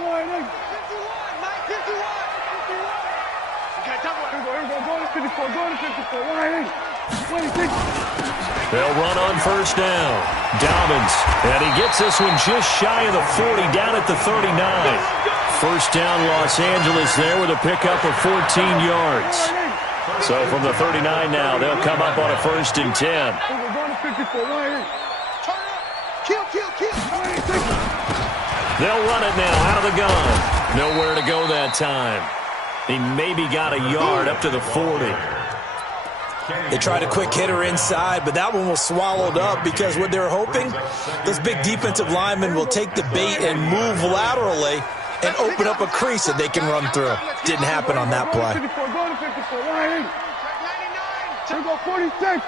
Mike, 51. Okay, double it. Go to 54. Go to 54. 26. They'll run on first down. Dobbins, and he gets this one just shy of the 40, down at the 39. First down, Los Angeles there with a pickup of 14 yards. So from the 39 now, they'll come up on a 1st and 10. They'll run it now out of the gun. Nowhere to go that time. He maybe got a yard up to the 40. They tried a quick hitter inside, but that one was swallowed up because what they're hoping, those big defensive linemen will take the bait and move laterally and open up a crease that they can run through. Didn't happen on that play. Go 46.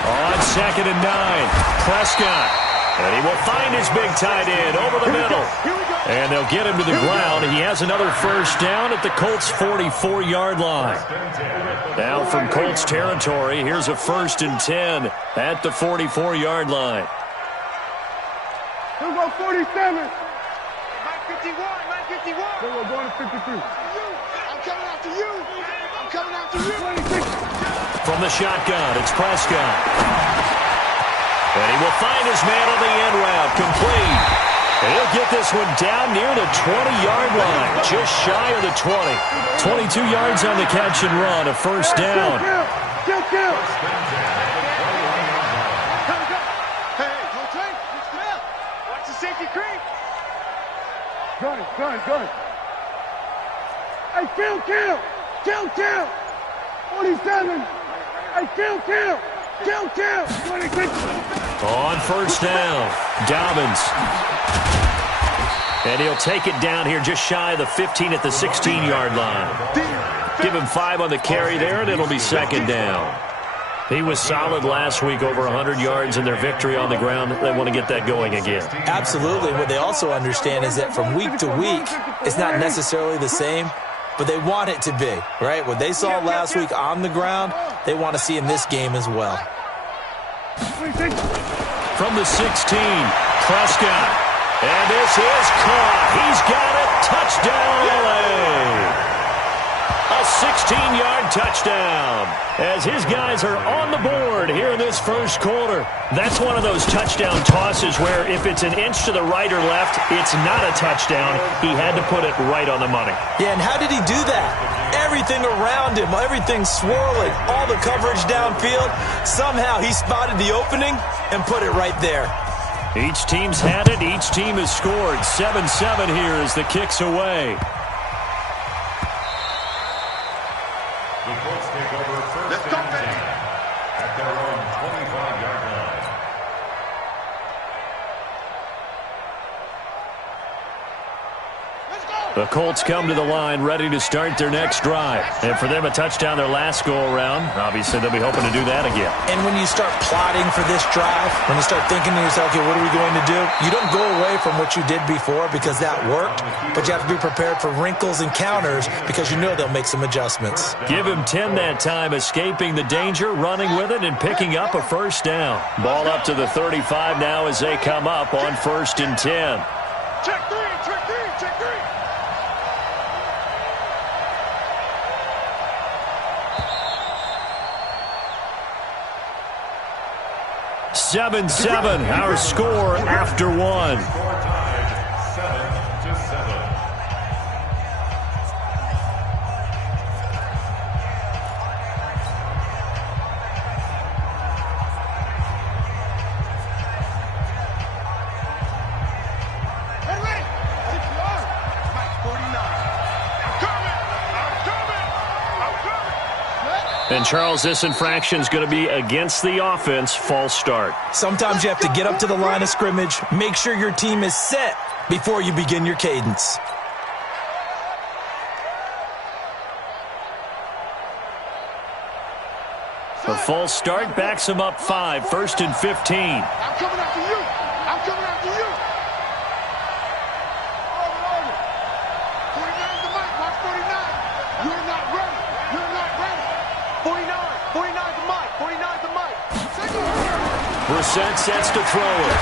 On 2nd and 9, Prescott. And he will find his big tight end over the middle. And they'll get him to the ground. He has another first down at the Colts' 44-yard line. Now from Colts territory, here's a 1st and 10 at the 44-yard line. He'll go 47. Mike 51. Mike 51. We're going to 53. I'm coming after you. I'm coming after you. 26. From the shotgun, it's Prescott. And he will find his man on the end route, complete. And he'll get this one down near the 20-yard line, just shy of the 20. 22 yards on the catch and run, a first down. Kill. Hey, no time. Watch the safety creep. Gun. Hey, kill. 47. Hey, kill. 26. On first down, Dobbins. And he'll take it down here just shy of the 15 at the 16-yard line. Give him 5 on the carry there, and it'll be 2nd down. He was solid last week, over 100 yards in their victory on the ground. They want to get that going again. Absolutely. What they also understand is that from week to week, it's not necessarily the same, but they want it to be, right? What they saw last week on the ground, they want to see in this game as well. From the 16, Prescott. And this is caught. He's got it. Touchdown, LA. A 16-yard touchdown as his guys are on the board here in this first quarter. That's one of those touchdown tosses where if it's an inch to the right or left, it's not a touchdown. He had to put it right on the money. Yeah, and how did he do that? Everything around him, everything swirling, all the coverage downfield. Somehow he spotted the opening and put it right there. Each team's had it. Each team has scored. 7-7 here as the kick's away. The Colts take over 1st and 10 at their own 25-yard line. The Colts come to the line ready to start their next drive. And for them, a touchdown their last go-around. Obviously, they'll be hoping to do that again. And when you start plotting for this drive, when you start thinking to yourself, okay, what are we going to do? You don't go away from what you did before because that worked, but you have to be prepared for wrinkles and counters because you know they'll make some adjustments. Give him 10 that time, escaping the danger, running with it, and picking up a first down. Ball up to the 35 now as they come up on 1st and 10. Check three. 7-7, our score after one. Score tied 7-7. And, Charles, this infraction is going to be against the offense. False start. Sometimes you have to get up to the line of scrimmage, make sure your team is set before you begin your cadence. The false start backs him up 5, 1st and 15. I'm coming after you. I'm coming after you. 49's the mic. Watch 49. You're not ready. You're not ready. 49's the mic. 49's the mic. Brissett sets to throw it.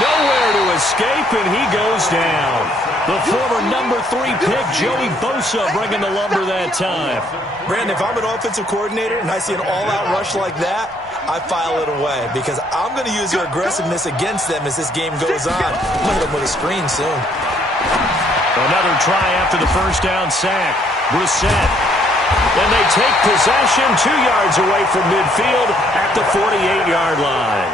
Nowhere to escape, and he goes down. The former number 3 pick, Joey Bosa, bringing the lumber that time. Brandon, if I'm an offensive coordinator and I see an all-out rush like that, I file it away because I'm going to use their aggressiveness against them as this game goes on. I'm going to hit them with a screen soon. Another try after the first down sack. Brissett. And they take possession 2 yards away from midfield at the 48-yard line.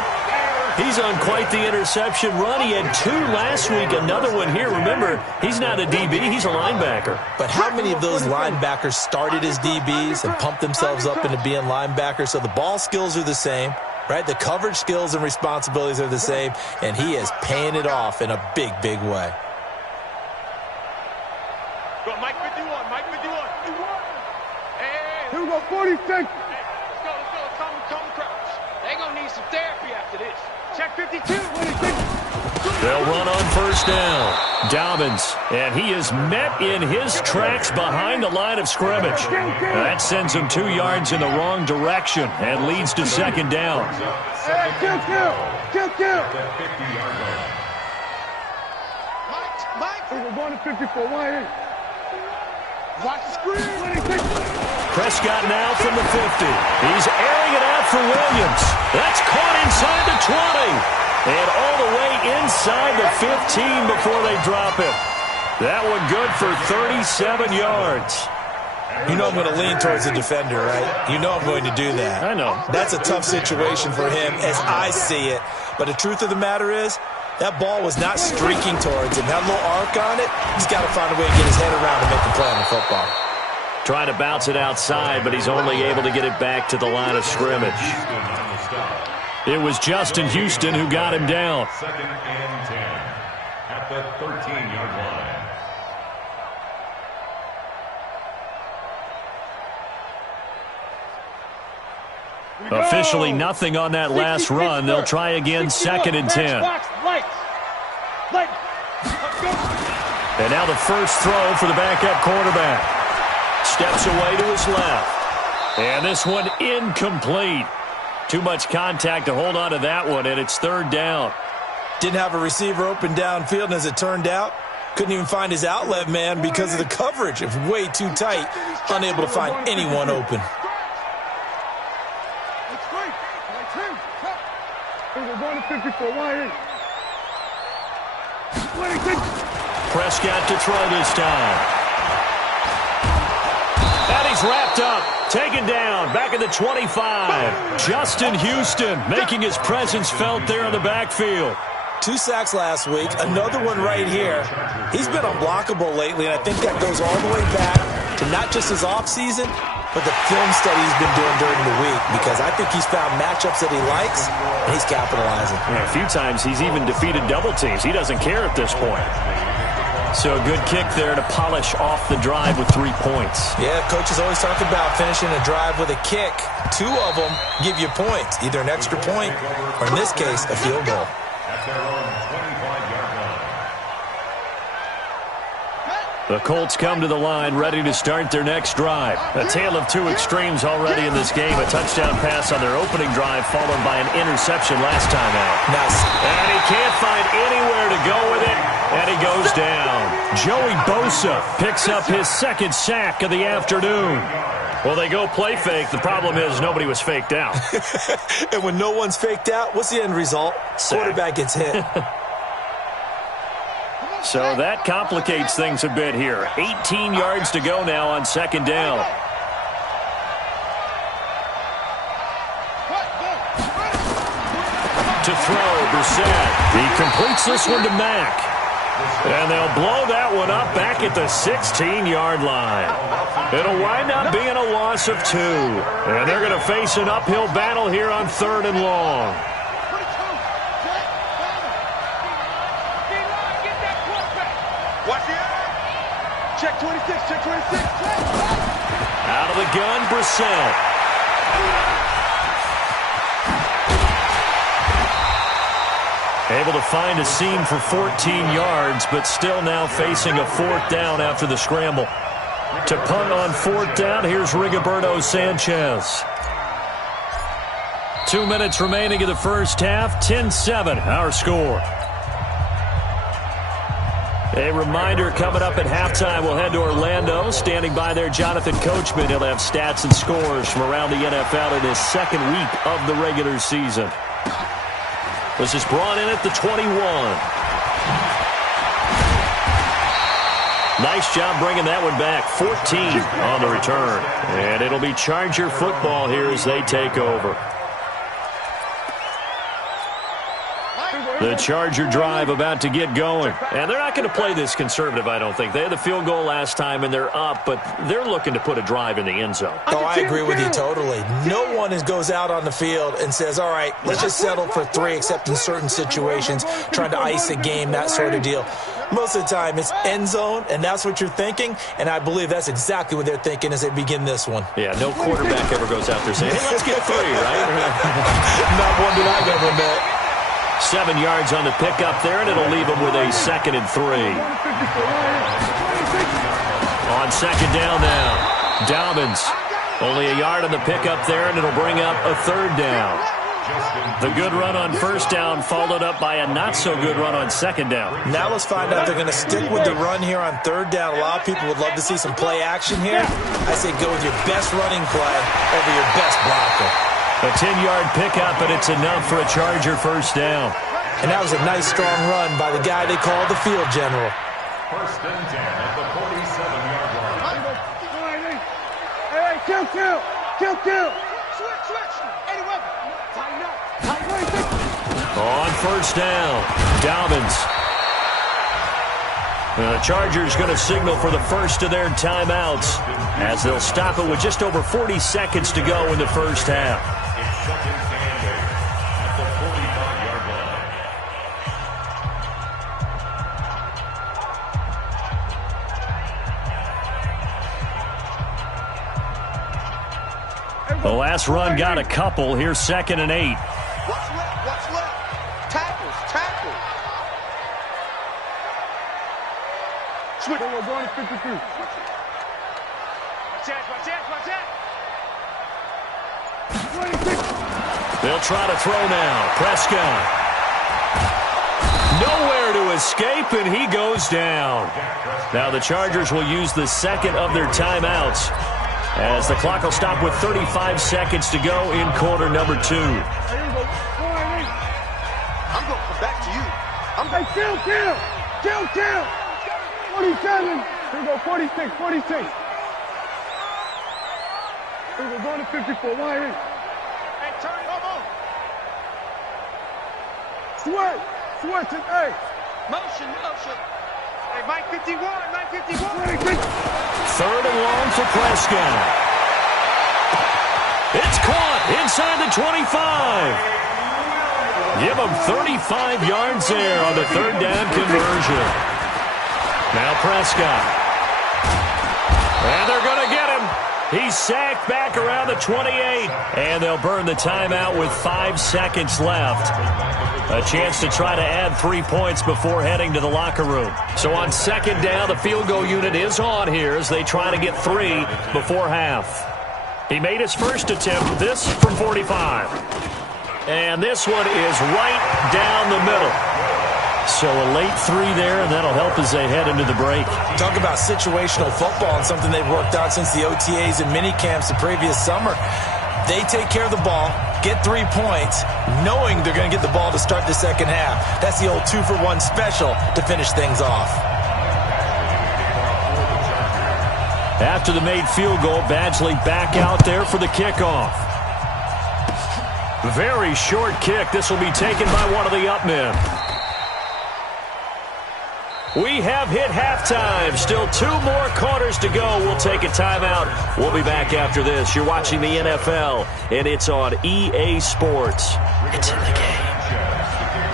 He's on quite the interception run. He had 2 last week, another one here. Remember, he's not a DB, he's a linebacker. But how many of those linebackers started as DBs and pumped themselves up into being linebackers? So the ball skills are the same, right? The coverage skills and responsibilities are the same, and he is paying it off in a big, big way. Go, Mike 51, Mike 51. Hey, Here we go, 46. let's go. Come crouch. They're going to need some therapy after this. Check 52. They'll run on first down. Dobbins, and he is met in his tracks behind the line of scrimmage. That sends him 2 yards in the wrong direction and leads to second down. Hey, kill. Mike. We're going to 54. Why? Watch the screen. Prescott now from the 50. He's airing it out for Williams. That's caught inside the 20. And all the way inside the 15 before they drop it. That one good for 37 yards. You know I'm going to lean towards the defender, right? You know I'm going to do that. I know. That's a tough situation for him as I see it. But the truth of the matter is, that ball was not streaking towards him. Had a little arc on it. He's got to find a way to get his head around and make the play on the football. Trying to bounce it outside, but he's only able to get it back to the line of scrimmage. It was Justin Houston who got him down. 2nd and 10 at the 13-yard line. Officially nothing on that last run. They'll try again 2nd and 10. And now the first throw for the backup quarterback. Steps away to his left. And this one incomplete. Too much contact to hold on to that one, and it's 3rd down. Didn't have a receiver open downfield, and as it turned out, couldn't even find his outlet man because of the coverage. It was way too tight, unable to find anyone open. We're going to 54. Why? Prescott to throw this time. And he's wrapped up, taken down, back at the 25. Justin Houston making his presence felt there in the backfield. 2 sacks last week, another one right here. He's been unblockable lately, and I think that goes all the way back to not just his offseason, but the film study he's been doing during the week, because I think he's found matchups that he likes, and he's capitalizing. Yeah, a few times he's even defeated double teams. He doesn't care at this point. So a good kick there to polish off the drive with 3 points. Yeah, coaches always talk about finishing a drive with a kick. 2 of them give you points, either an extra point or, in this case, a field goal. At their own 25-yard line. The Colts come to the line ready to start their next drive. A tale of 2 extremes already in this game. A touchdown pass on their opening drive followed by an interception last time out. Nice. And he can't find anywhere to go with it, and he goes down. Joey Bosa picks up his 2nd sack of the afternoon. Well, they go play fake. The problem is nobody was faked out. And when no one's faked out, what's the end result? Sack. Quarterback gets hit. So that complicates things a bit here. 18 yards to go now on 2nd down. To throw, Brissett. He completes this one to Mack. And they'll blow that one up back at the 16-yard line. It'll wind up being a loss of 2. And they're going to face an uphill battle here on 3rd and long. Watch the eye. Check 26, check 26. Out of the gun, Brissett. Able to find a seam for 14 yards, but still now facing a 4th down after the scramble. To punt on 4th down, here's Rigoberto Sanchez. 2 minutes remaining in the first half, 10-7, our score. A reminder coming up at halftime, we'll head to Orlando. Standing by there, Jonathan Coachman. He'll have stats and scores from around the NFL in his second week of the regular season. This is brought in at the 21. Nice job bringing that one back. 14 on the return. And it'll be Charger football here as they take over. The Charger drive about to get going. And they're not going to play this conservative, I don't think. They had the field goal last time, and they're up, but they're looking to put a drive in the end zone. Oh, I agree with you totally. No one goes out on the field and says, all right, let's just settle for 3, except in certain situations, trying to ice a game, that sort of deal. Most of the time, it's end zone, and that's what you're thinking, and I believe that's exactly what they're thinking as they begin this one. Yeah, no quarterback ever goes out there saying, hey, let's get 3, right? Not one that I've ever met. 7 yards on the pickup there, and it'll leave them with a 2nd and 3. On 2nd down now, Dobbins. Only a yard on the pickup there, and it'll bring up a 3rd down. The good run on 1st down followed up by a not-so-good run on 2nd down. Now let's find out if they're going to stick with the run here on 3rd down. A lot of people would love to see some play action here. I say go with your best running play over your best blocker. A 10-yard pickup, and it's enough for a Charger 1st down. And that was a nice, strong run by the guy they called the field general. 1st and 10 at the 47-yard line. Hey, kill. Switch. Anyway, tighten up. On 1st down, Dobbins. The Chargers going to signal for the first of their timeouts as they'll stop it with just over 40 seconds to go in the first half. It's 2nd and 8 at the 45-yard line. The last run got a couple. Here's 2nd and 8. What's left? Tackles. Switch. We're going to 52. Watch that. 26. They'll try to throw now. Prescott. Nowhere to escape, and he goes down. Now the Chargers will use the 2nd of their timeouts as the clock will stop with 35 seconds to go in quarter number 2. I'm going to come back to you. Hey, kill. 47. Here we go, 46. Here we go, going to 54. Why? Hey, turn it over. Switch it, hey. Motion. Hey, Mike 51. 26. 3rd and long for Prescott. It's caught inside the 25. Give him 35 yards there on the 3rd down conversion. Now Prescott. And they're going to get him. He's sacked back around the 28. And they'll burn the timeout with 5 seconds left. A chance to try to add 3 points before heading to the locker room. So on 2nd down, the field goal unit is on here as they try to get 3 before half. He made his first attempt, this from 45. And this one is right down the middle. So a late 3 there, and that'll help as they head into the break. Talk about situational football and something they've worked out since the OTAs and mini camps the previous summer. They take care of the ball, get 3 points, knowing they're going to get the ball to start the second half. That's the old 2-for-1 special to finish things off. After the made field goal, Badgley back out there for the kickoff. Very short kick. This will be taken by one of the up men. We have hit halftime. Still 2 more quarters to go. We'll take a timeout. We'll be back after this. You're watching the NFL, and it's on EA Sports. It's in the game.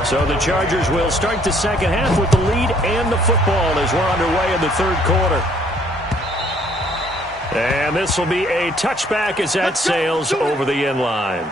So the Chargers will start the second half with the lead and the football as we're underway in the 3rd quarter. And this will be a touchback as that sails over the end line.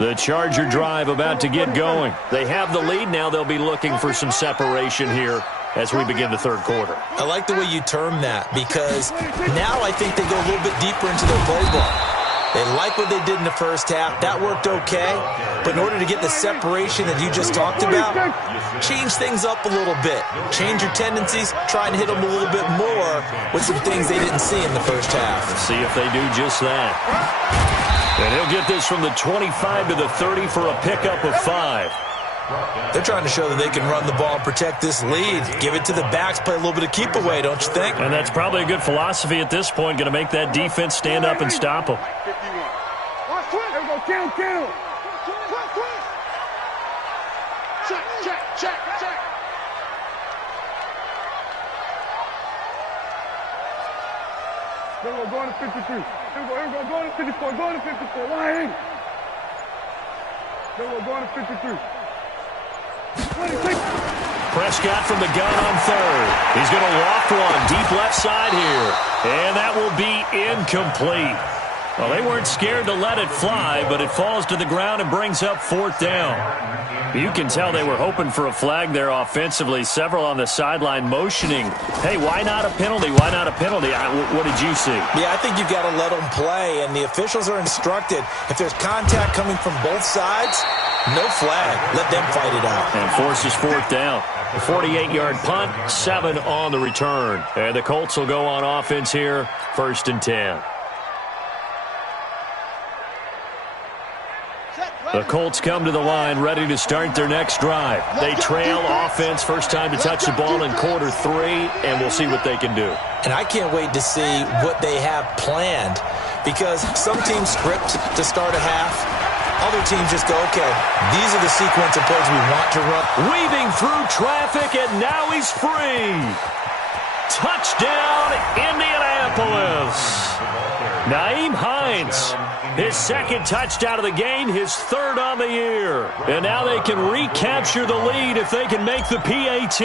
The Charger drive about to get going. They have the lead. Now they'll be looking for some separation here as we begin the third quarter. I like the way you term that because now I think they go a little bit deeper into their playbook. They like what they did in the first half. That worked okay. But in order to get the separation that you just talked about, change things up a little bit. Change your tendencies. Try and hit them a little bit more with some things they didn't see in the first half. Let's see if they do just that. And he'll get this from the 25 to the 30 for a pickup of 5. They're trying to show that they can run the ball and protect this lead. Give it to the backs, play a little bit of keep away, don't you think? And that's probably a good philosophy at this point, going to make that defense stand up and stop them. Count. Check. Here we go, going to 53. Here we go, going to 54, going to 54. Line in. Here we go, going to 53. Prescott from the gun on third. He's going to loft one deep left side here. And that will be incomplete. Well, they weren't scared to let it fly, but it falls to the ground and brings up 4th down. You can tell they were hoping for a flag there offensively. Several on the sideline motioning, hey, why not a penalty? Why not a penalty? What did you see? Yeah, I think you've got to let them play, and the officials are instructed. If there's contact coming from both sides, no flag. Let them fight it out. And forces 4th down. A 48-yard punt, 7 on the return. And the Colts will go on offense here, 1st and 10. The Colts come to the line ready to start their next drive. They trail offense, first time to touch the ball in quarter 3, and we'll see what they can do. And I can't wait to see what they have planned because some teams script to start a half. Other teams just go, okay, these are the sequence of plays we want to run. Weaving through traffic, and now he's free. Touchdown, Indianapolis. Nyheim Hines, his 2nd touchdown of the game, his 3rd on the year. And now they can recapture the lead if they can make the PAT.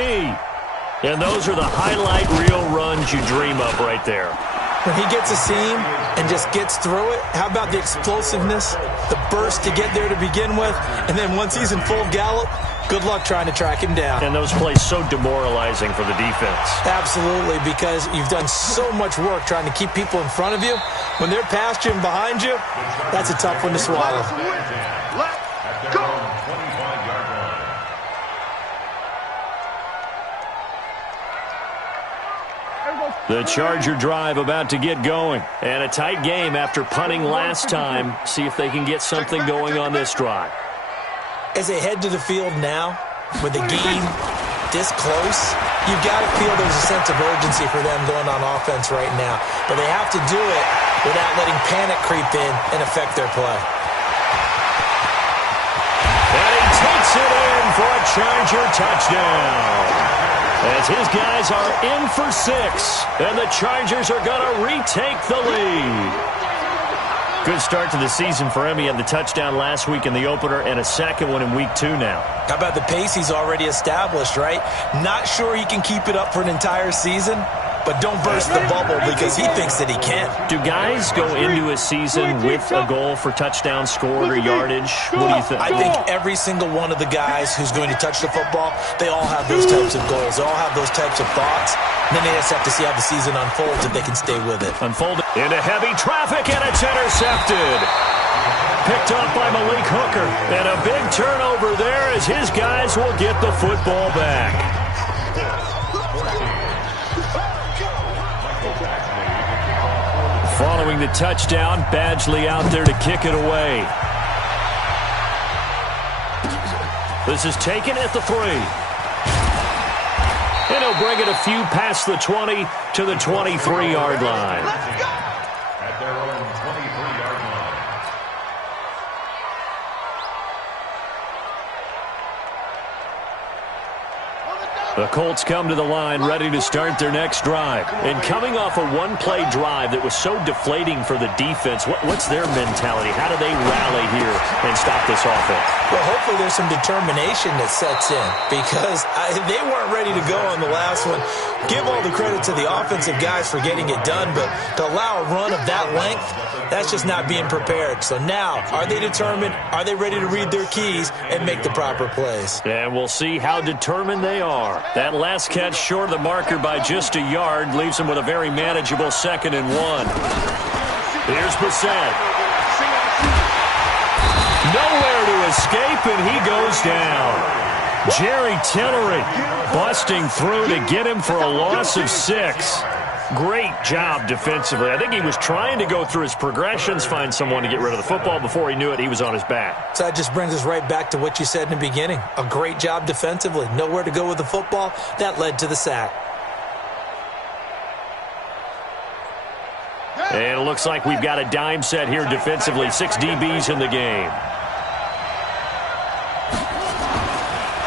And those are the highlight reel runs you dream of right there. When he gets a seam and just gets through it, how about the explosiveness, the burst to get there to begin with, and then once he's in full gallop, good luck trying to track him down. And those plays so demoralizing for the defense. Absolutely, because you've done so much work trying to keep people in front of you. When they're past you and behind you, that's a tough one to swallow. Let's go. The Charger drive about to get going. And a tight game after punting last time. See if they can get something going on this drive. As they head to the field now, with the game this close, you've got to feel there's a sense of urgency for them going on offense right now. But they have to do it without letting panic creep in and affect their play. And he takes it in for a Charger touchdown. As his guys are in for 6, and the Chargers are going to retake the lead. Good start to the season for him. He had the touchdown last week in the opener and a 2nd one in week 2 now. How about the pace he's already established, right? Not sure he can keep it up for an entire season, but don't burst the bubble because he thinks that he can. Do guys go into a season with a goal for touchdown scored or yardage? What do you think? I think every single one of the guys who's going to touch the football, they all have those types of goals. They all have those types of thoughts. And then they just have to see how the season unfolds if they can stay with it. Unfolded into heavy traffic, and it's intercepted. Picked up by Malik Hooker. And a big turnover there as his guys will get the football back. Following the touchdown, Badgley out there to kick it away. This is taken at the 3. And he'll bring it a few past the 20 to the 23-yard line. At their own 23-yard line. The Colts come to the line ready to start their next drive. And coming off a one-play drive that was so deflating for the defense, what's their mentality? How do they rally here and stop this offense? Well, hopefully there's some determination that sets in because they weren't ready to go on the last one. Give all the credit to the offensive guys for getting it done, but to allow a run of that length, that's just not being prepared. So now, are they determined? Are they ready to read their keys and make the proper plays? And we'll see how determined they are. That last catch short of the marker by just a yard leaves him with a very manageable 2nd and 1. Here's Brissett. Nowhere to escape, and he goes down. Jerry Tillery busting through to get him for a loss of 6. Great job defensively. I think he was trying to go through his progressions, find someone to get rid of the football. Before he knew it, he was on his back. So that just brings us right back to what you said in the beginning. A great job defensively. Nowhere to go with the football. That led to the sack. And it looks like we've got a dime set here defensively. 6 DBs in the game.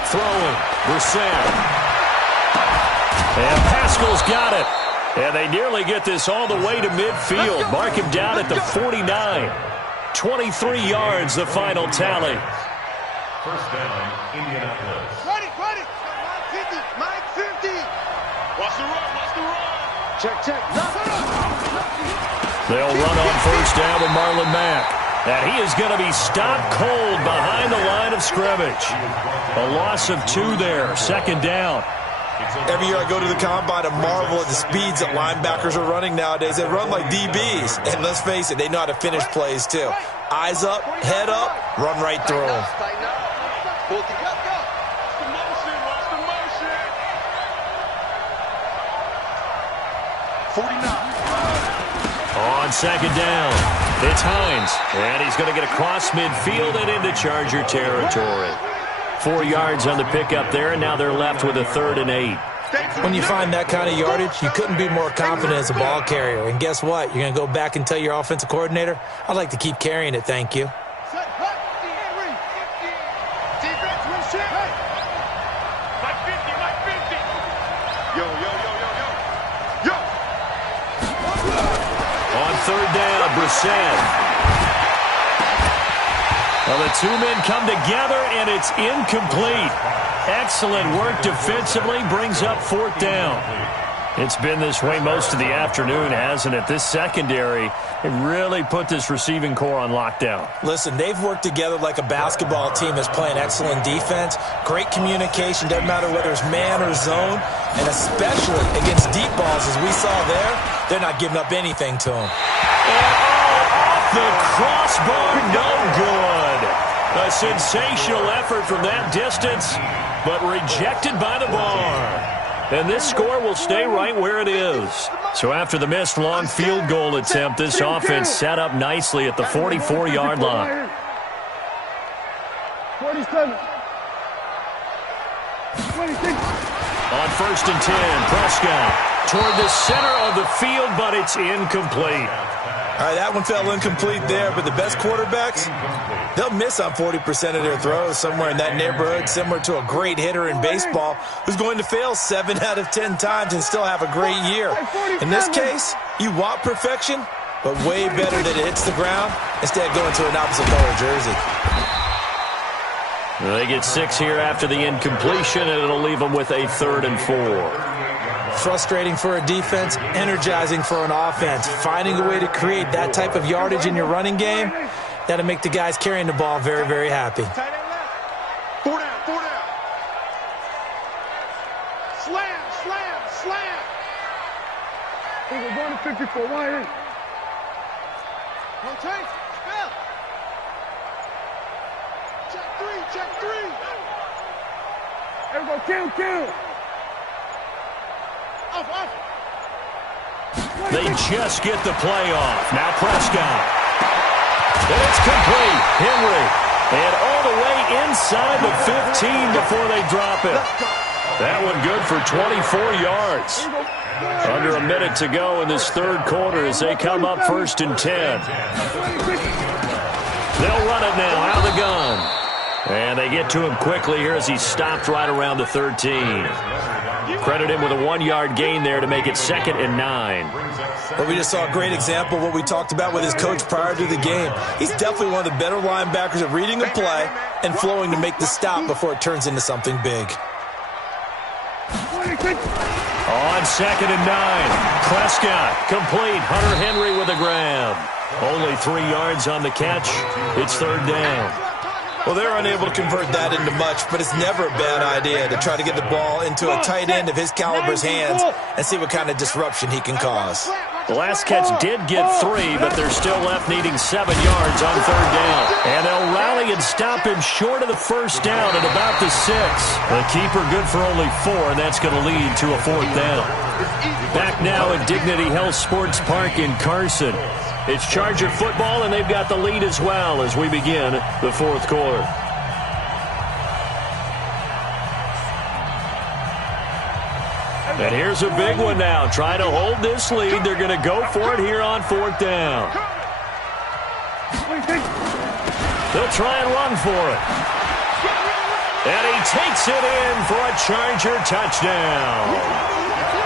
Throwing, Brissett. And Pascal's got it. And they nearly get this all the way to midfield. Mark him down at the 49. 23 yards, the final tally. First down, Indianapolis. Ready. Mike 50. Watch the run. Check. They'll run on first down with Marlon Mack. And he is going to be stopped cold behind the line of scrimmage. A loss of 2 there, 2nd down. Every year I go to the combine and marvel at the speeds that linebackers are running nowadays. They run like DBs. And let's face it, they know how to finish plays too. Eyes up, head up, run right through them. Watch the motion. 49. On 2nd down, it's Hines. And he's going to get across midfield and into Charger territory. 4 yards on the pickup there, and now they're left with a 3rd and 8. When you find that kind of yardage, you couldn't be more confident as a ball carrier. And guess what? You're going to go back and tell your offensive coordinator, I'd like to keep carrying it, thank you. On 3rd down, Brissett. Well, the 2 men come together, and it's incomplete. Excellent work defensively, brings up 4th down. It's been this way most of the afternoon, hasn't it? This secondary, it really put this receiving core on lockdown. Listen, they've worked together like a basketball team that's playing excellent defense. Great communication, doesn't matter whether it's man or zone. And especially against deep balls, as we saw there, they're not giving up anything to them. Off the crossbar, no good. A sensational effort from that distance, but rejected by the bar. And this score will stay right where it is. So after the missed long field goal attempt, this offense set up nicely at the 44-yard line. 47. 26. On 1st and 10, Prescott toward the center of the field, but it's incomplete. All right, that one fell incomplete there, but the best quarterbacks, they'll miss on 40% of their throws, somewhere in that neighborhood, similar to a great hitter in baseball who's going to fail 7 out of 10 times and still have a great year. In this case, you want perfection, but way better that it hits the ground instead of going to an opposite color jersey. They get 6 here after the incompletion, and it'll leave them with a 3rd and 4. Frustrating for a defense, energizing for an offense. Finding a way to create that type of yardage in your running game, that'll make the guys carrying the ball very, very happy. 4 down. Slam. We're going to 54. Why in? Rotate. Spell. Check 3. There we go. Kill. Off. They just get the play off. Now Prescott. And it's complete. Henry. And all the way inside the 15 before they drop it. That one good for 24 yards. Under a minute to go in this 3rd quarter as they come up 1st and 10. They'll run it now out of the gun. And they get to him quickly here as he's stopped right around the 13. Credit him with a 1-yard gain there to make it 2nd and 9. Well, we just saw a great example of what we talked about with his coach prior to the game. He's definitely one of the better linebackers at reading a play and flowing to make the stop before it turns into something big. On 2nd and 9, Prescott complete. Hunter Henry with a grab. Only 3 yards on the catch. It's 3rd down. Well, they're unable to convert that into much, but it's never a bad idea to try to get the ball into a tight end of his caliber's hands and see what kind of disruption he can cause. The last catch did get 3, but they're still left needing 7 yards on 3rd down. And they'll rally and stop him short of the 1st down at about the 6. The keeper good for only 4, and that's going to lead to a 4th down. Back now at Dignity Health Sports Park in Carson. It's Charger football, and they've got the lead as well as we begin the 4th quarter. And here's a big one now. Trying to hold this lead. They're going to go for it here on 4th down. They'll try and run for it. And he takes it in for a Charger touchdown.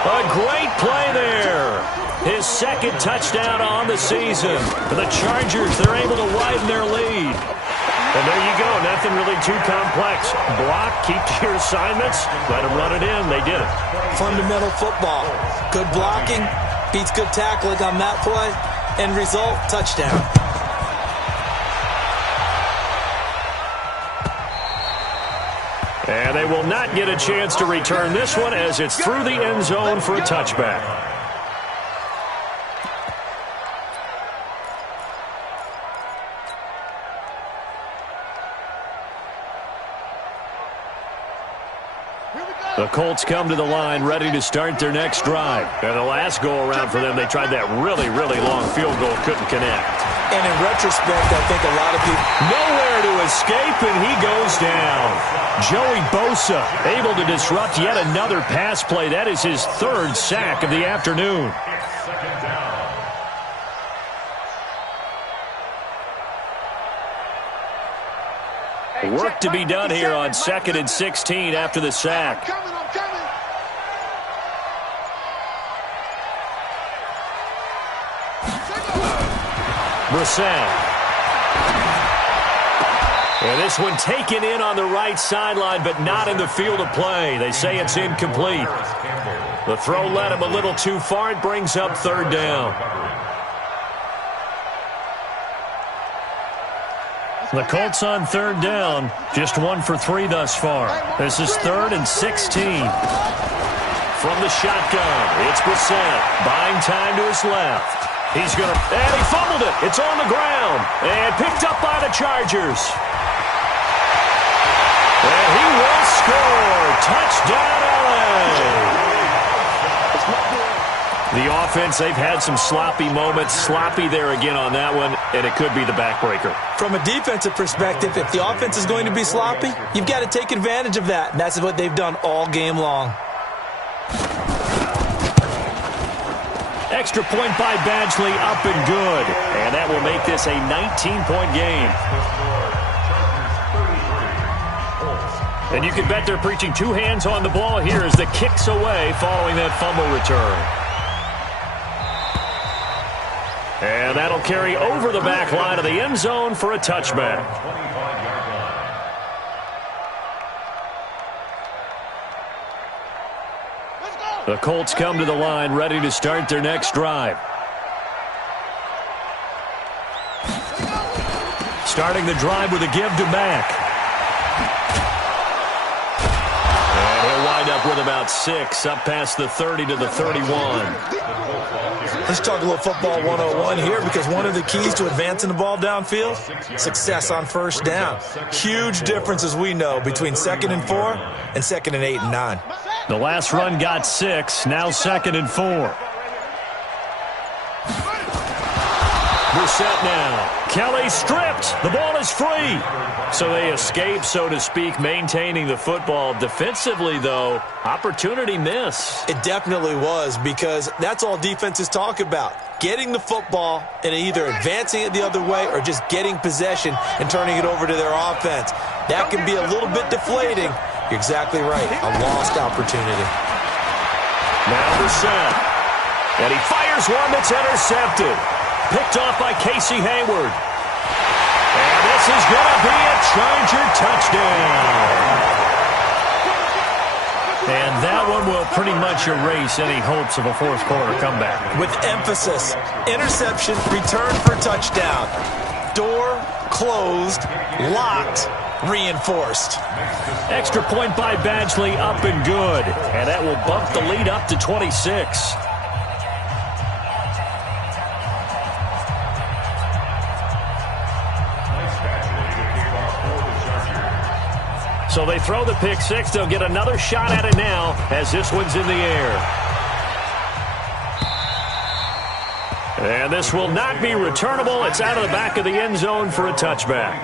A great play there. His 2nd touchdown on the season. For the Chargers, they're able to widen their lead. And there you go. Nothing really too complex. Block, keep to your assignments, let them run it in. They did it. Fundamental football. Good blocking beats good tackling on that play. End result, touchdown. And they will not get a chance to return this one as it's through the end zone for a touchback. The Colts come to the line ready to start their next drive. And the last go-around for them, they tried that really, really long field goal, couldn't connect. And in retrospect, I think a lot of people... Nowhere to escape, and he goes down. Joey Bosa able to disrupt yet another pass play. That is his 3rd sack of the afternoon. Work to be done here on 2nd and 16 after the sack. Brissett. And this one taken in on the right sideline, but not in the field of play. They say it's incomplete. The throw led him a little too far. It brings up 3rd down. The Colts on 3rd down, just 1 for 3 thus far. This is 3rd and 16. From the shotgun, it's Brissett, buying time to his left. He's going to, and he fumbled it. It's on the ground, and picked up by the Chargers. And he will score. Touchdown, LA. The offense, they've had some sloppy moments. Sloppy there again on that one, and it could be the backbreaker. From a defensive perspective, if the offense is going to be sloppy, you've got to take advantage of that. And that's what they've done all game long. Extra point by Badgley, up and good. And that will make this a 19-point game. And you can bet they're preaching 2 hands on the ball here as the kick's away following that fumble return. And that'll carry over the back line of the end zone for a touchback. The Colts come to the line ready to start their next drive. Starting the drive with a give to Mack. And he'll wind up with about 6, up past the 30 to the 31. Let's talk a little football 101 here, because one of the keys to advancing the ball downfield, success on 1st down. Huge difference, as we know, between 2nd and 4 and 2nd and 8 and 9. The last run got 6, now 2nd and 4. Brissett now. Kelly stripped. The ball is free. So they escape, so to speak, maintaining the football. Defensively, though, opportunity miss. It definitely was, because that's all defenses talk about. Getting the football and either advancing it the other way or just getting possession and turning it over to their offense. That can be a little bit deflating. You're exactly right. A lost opportunity. Now Brissett. And he fires one that's intercepted. Picked off by Casey Hayward. And this is going to be a Charger touchdown. And that one will pretty much erase any hopes of a 4th quarter comeback. With emphasis, interception, return for touchdown. Door closed, locked, reinforced. Extra point by Badgley, up and good. And that will bump the lead up to 26. So they throw the pick six. They'll get another shot at it now as this one's in the air. And this will not be returnable. It's out of the back of the end zone for a touchback.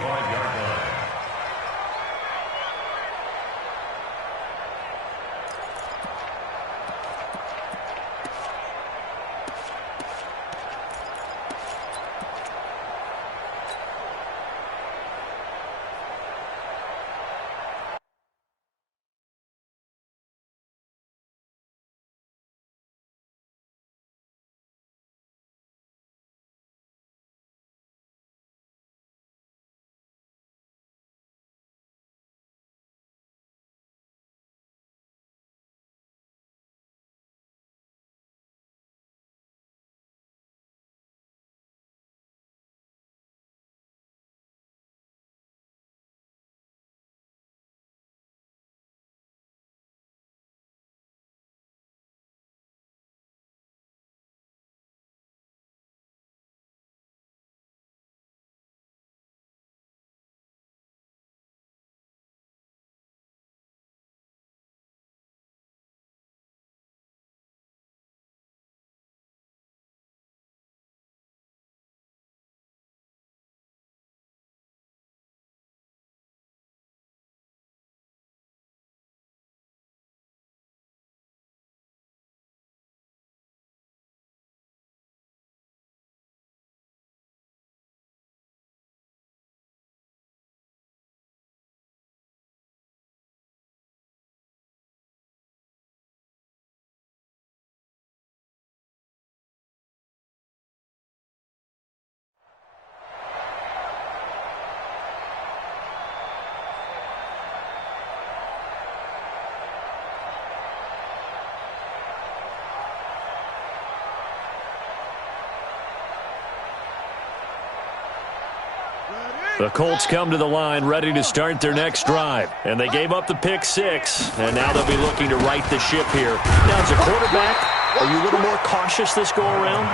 The Colts come to the line ready to start their next drive. And they gave up the pick six, and now they'll be looking to right the ship here. Now, as a quarterback, are you a little more cautious this go-around?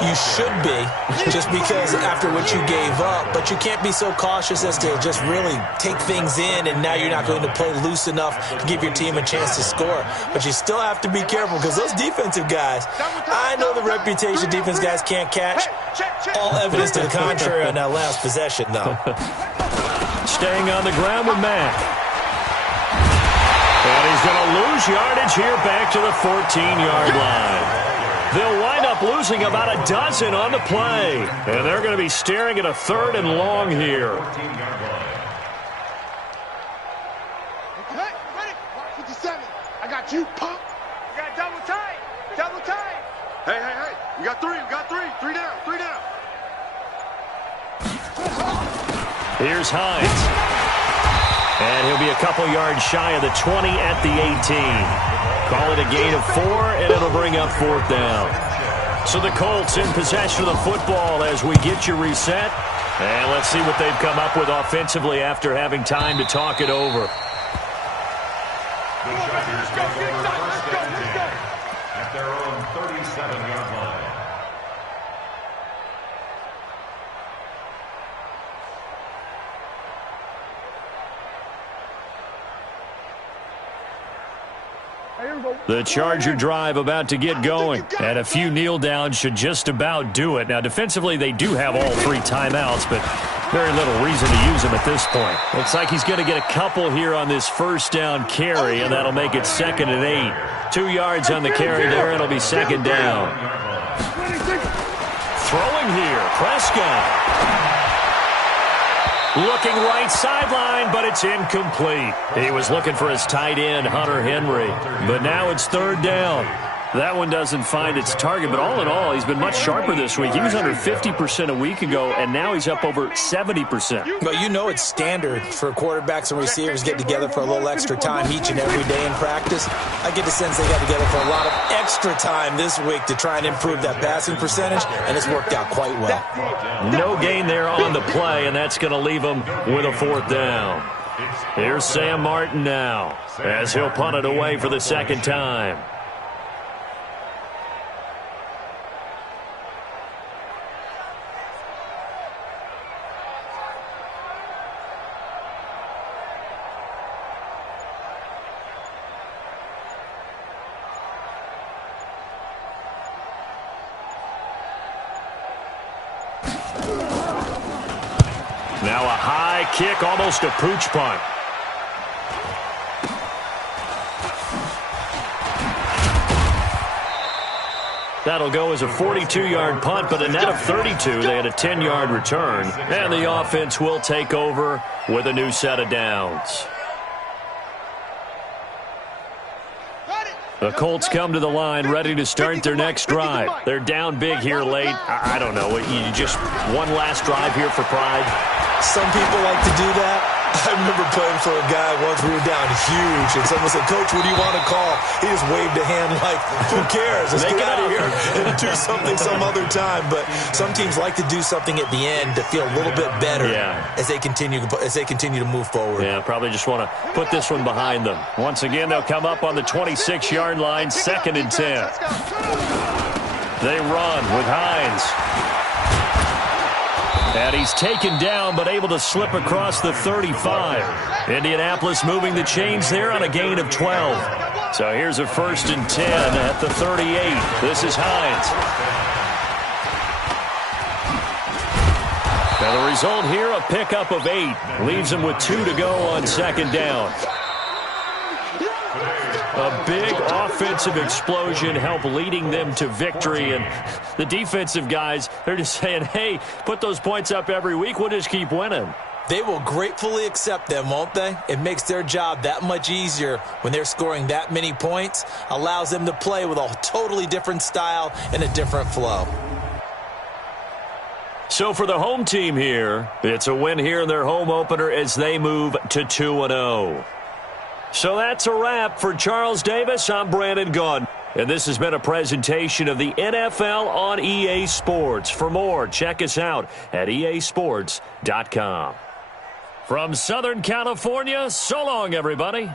You should be, just because after what you gave up. But you can't be so cautious as to just really take things in, and now you're not going to play loose enough to give your team a chance to score. But you still have to be careful because those defensive guys, I know the reputation defense guys can't catch. All evidence to the contrary on that last possession, though. Staying on the ground with Matt. And he's going to lose yardage here back to the 14-yard line. They'll wind up losing about a dozen on the play. And they're going to be staring at a 3rd and long here. Hey, ready? 57. I got you, pump. You got double tight. Double tight. Hey, hey, hey. We got three. We got three. 3 down. 3 down. Here's Hines. And he'll be a couple yards shy of the 20 at the 18. Call it a gain of 4, and it'll bring up 4th down. So the Colts in possession of the football as we get you reset. And let's see what they've come up with offensively after having time to talk it over. The Chargers take over first and 10 at their own 37-yard line. The Charger drive about to get going, and a few kneel downs should just about do it. Now, defensively, they do have all 3 timeouts, but very little reason to use them at this point. Looks like he's going to get a couple here on this first down carry, and that'll make it 2nd and 8. 2 yards on the carry there, it'll be 2nd down. Throwing here, Prescott. Looking right sideline, but it's incomplete. He was looking for his tight end, Hunter Henry. But now it's 3rd down. That one doesn't find its target, but all in all, he's been much sharper this week. He was under 50% a week ago, and now he's up over 70%. Well, you know it's standard for quarterbacks and receivers get together for a little extra time each and every day in practice. I get the sense they got together for a lot of extra time this week to try and improve that passing percentage, and it's worked out quite well. No gain there on the play, and that's going to leave him with a 4th down. Here's Sam Martin now, as he'll punt it away for the 2nd time. Now a high kick, almost a pooch punt. That'll go as a 42-yard punt, but a net of 32. They had a 10-yard return, and the offense will take over with a new set of downs. The Colts come to the line ready to start their next drive. They're down big here late. I don't know. You just one last drive here for pride. Some people like to do that. I remember playing for a guy once. We were down huge, and someone said, "Coach, what do you want to call?" He just waved a hand like, "Who cares? Let's get out of here and do something some other time." But some teams like to do something at the end to feel a little bit better as they continue to move forward. Yeah, probably just want to put this one behind them. Once again, they'll come up on the 26-yard line, 2nd and 10. They run with Hines. And he's taken down, but able to slip across the 35. Indianapolis moving the chains there on a gain of 12. So here's a 1st and 10 at the 38. This is Hines. Now the result here, a pickup of 8. Leaves him with 2 to go on 2nd down. A big offensive explosion helped leading them to victory. And the defensive guys, they're just saying, hey, put those points up every week. We'll just keep winning. They will gratefully accept them, won't they? It makes their job that much easier when they're scoring that many points. Allows them to play with a totally different style and a different flow. So for the home team here, it's a win here in their home opener as they move to 2-0. So that's a wrap for Charles Davis. I'm Brandon Gunn. And this has been a presentation of the NFL on EA Sports. For more, check us out at easports.com. From Southern California, so long, everybody.